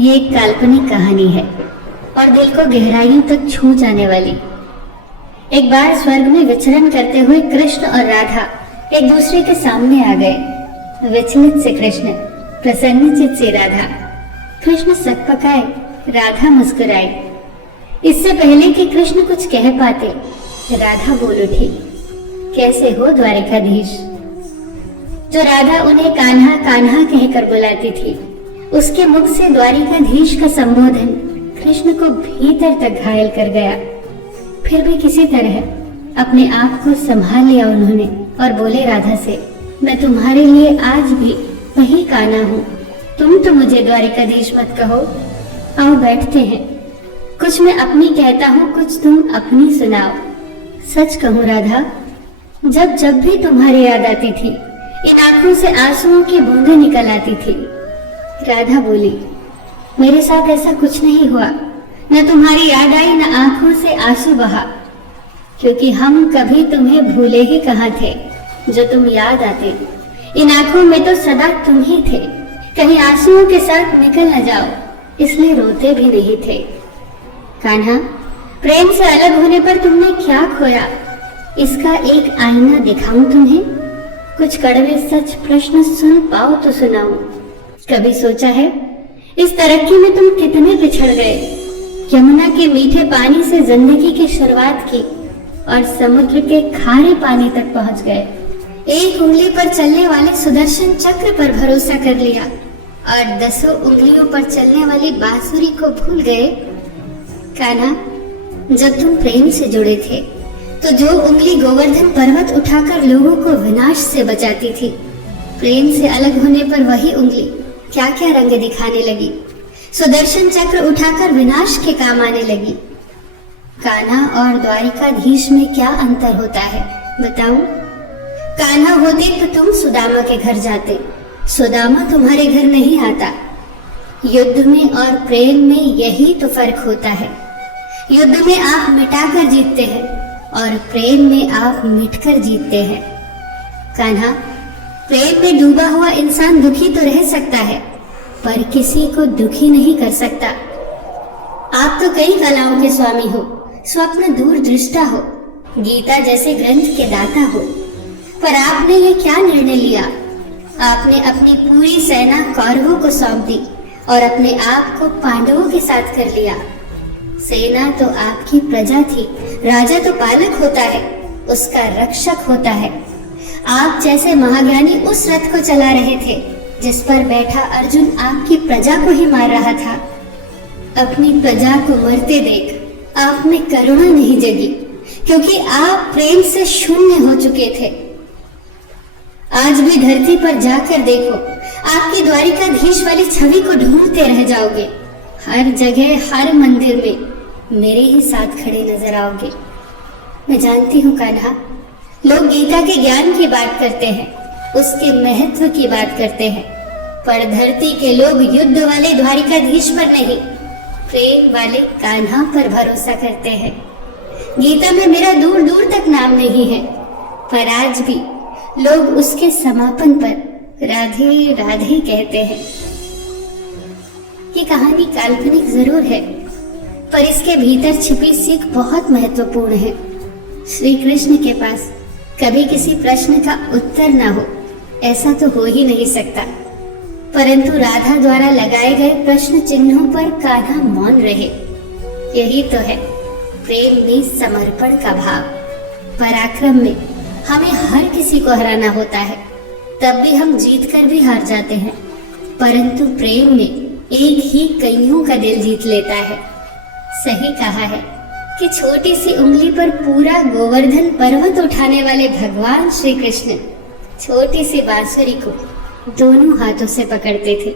ये एक काल्पनिक कहानी है और दिल को गहराइयों तक छू जाने वाली। एक बार स्वर्ग में विचरण करते हुए कृष्ण और राधा एक दूसरे के सामने आ गए। विचलित से कृष्ण, प्रसन्नचित से राधा। कृष्ण सकपकाए, राधा मुस्कुराई। इससे पहले कि कृष्ण कुछ कह पाते, राधा बोल उठी, कैसे हो द्वारिकाधीश। जो राधा उन्हें कान्हा कान्हा कहकर बुलाती थी, उसके मुख से द्वारिकाधीश का संबोधन कृष्ण को भीतर तक घायल कर गया। फिर भी किसी तरह अपने आप को संभाल लिया उन्होंने और बोले राधा से, मैं तुम्हारे लिए आज भी वही कान्हा हूँ। तुम तो मुझे द्वारिकाधीश मत कहो। आओ बैठते हैं। कुछ मैं अपनी कहता हूँ, कुछ तुम अपनी सुनाओ। सच कहूँ राधा, जब जब भी तुम्हारी याद आती थी, इन आंखों से आंसुओं की बूंदें निकल आती थी। राधा बोली, मेरे साथ ऐसा कुछ नहीं हुआ। न तुम्हारी याद आई, न आंखों से आंसू बहा, क्योंकि हम कभी तुम्हें भूले ही कहाँ थे। जो तुम याद आते, इन आंखों में तो सदा तुम ही थे। कहीं आंसुओं के साथ निकल न जाओ, इसलिए रोते भी नहीं थे। कान्हा, प्रेम से अलग होने पर तुमने क्या खोया, इसका एक आईना दिखाऊं तुम्हें। कुछ कड़वे सच प्रश्न सुन पाओ तो सुनाऊं। कभी सोचा है इस तरक्की में तुम कितने पिछड़ गए। यमुना के मीठे पानी से जिंदगी की शुरुआत की और समुद्र के खारे पानी तक पहुंच गए। एक उंगली पर चलने वाले सुदर्शन चक्र पर भरोसा कर लिया और 10 उंगलियों पर चलने वाली बांसुरी को भूल गए। कान्हा, जब तुम प्रेम से जुड़े थे तो जो उंगली गोवर्धन पर्वत उठाकर लोगों को विनाश से बचाती थी, प्रेम से अलग होने पर वही उंगली क्या क्या रंग दिखाने लगी। सुदर्शन चक्र उठाकर विनाश के काम आने लगी। कान्हा और द्वारिकाधीश में क्या अंतर होता है बताऊं? कान्हा होते तो तुम सुदामा के घर जाते, सुदामा तुम्हारे घर नहीं आता। युद्ध में और प्रेम में यही तो फर्क होता है। युद्ध में आप मिटाकर जीतते हैं और प्रेम में आप मिटकर जीतते हैं। कान्हा, प्रेम में डूबा हुआ इंसान दुखी तो रह सकता है, पर किसी को दुखी नहीं कर सकता। आप तो कई कलाओं के स्वामी हो, स्वप्न दूर दृष्टा हो, गीता जैसे ग्रंथ के दाता हो, पर आपने ये क्या निर्णय लिया? आपने अपनी पूरी सेना कौरवों को सौंप दी और अपने आप को पांडवों के साथ कर लिया। सेना तो आपकी प्रजा थी, राजा तो पालक होता है, उसका रक्षक होता है। आप जैसे महाज्ञानी उस रथ को चला रहे थे जिस पर बैठा अर्जुन आपकी प्रजा को ही मार रहा था। अपनी प्रजा को मरते देख आप में करुणा नहीं जगी, क्योंकि आप प्रेम से शून्य हो चुके थे। आज भी धरती पर जाकर देखो, आपकी द्वारिकाधीश वाली छवि को ढूंढते रह जाओगे। हर जगह, हर मंदिर में मेरे ही साथ खड़े नजर आओगे। मैं जानती हूँ कान्हा, लोग गीता के ज्ञान की बात करते हैं, उसके महत्व की बात करते हैं, पर धरती के लोग युद्ध वाले द्वारिकाधीश पर नहीं, प्रेम वाले कान्हा पर भरोसा करते हैं। गीता में मेरा दूर दूर तक नाम नहीं है, पर आज भी लोग उसके समापन पर राधे राधे कहते हैं। ये कहानी काल्पनिक जरूर है, पर इसके भीतर छिपी सीख बहुत महत्वपूर्ण है। श्री कृष्ण के पास कभी किसी प्रश्न का उत्तर ना हो, ऐसा तो हो ही नहीं सकता, परंतु राधा द्वारा लगाए गए प्रश्न चिन्हों पर कान्हा मौन रहे। यही तो है प्रेम में समर्पण का भाव। पराक्रम में हमें हर किसी को हराना होता है, तब भी हम जीत कर भी हार जाते हैं, परंतु प्रेम में एक ही कईयों का दिल जीत लेता है। सही कहा है कि छोटी सी उंगली पर पूरा गोवर्धन पर्वत उठाने वाले भगवान श्री कृष्ण छोटी सी बांसुरी को दोनों हाथों से पकड़ते थे।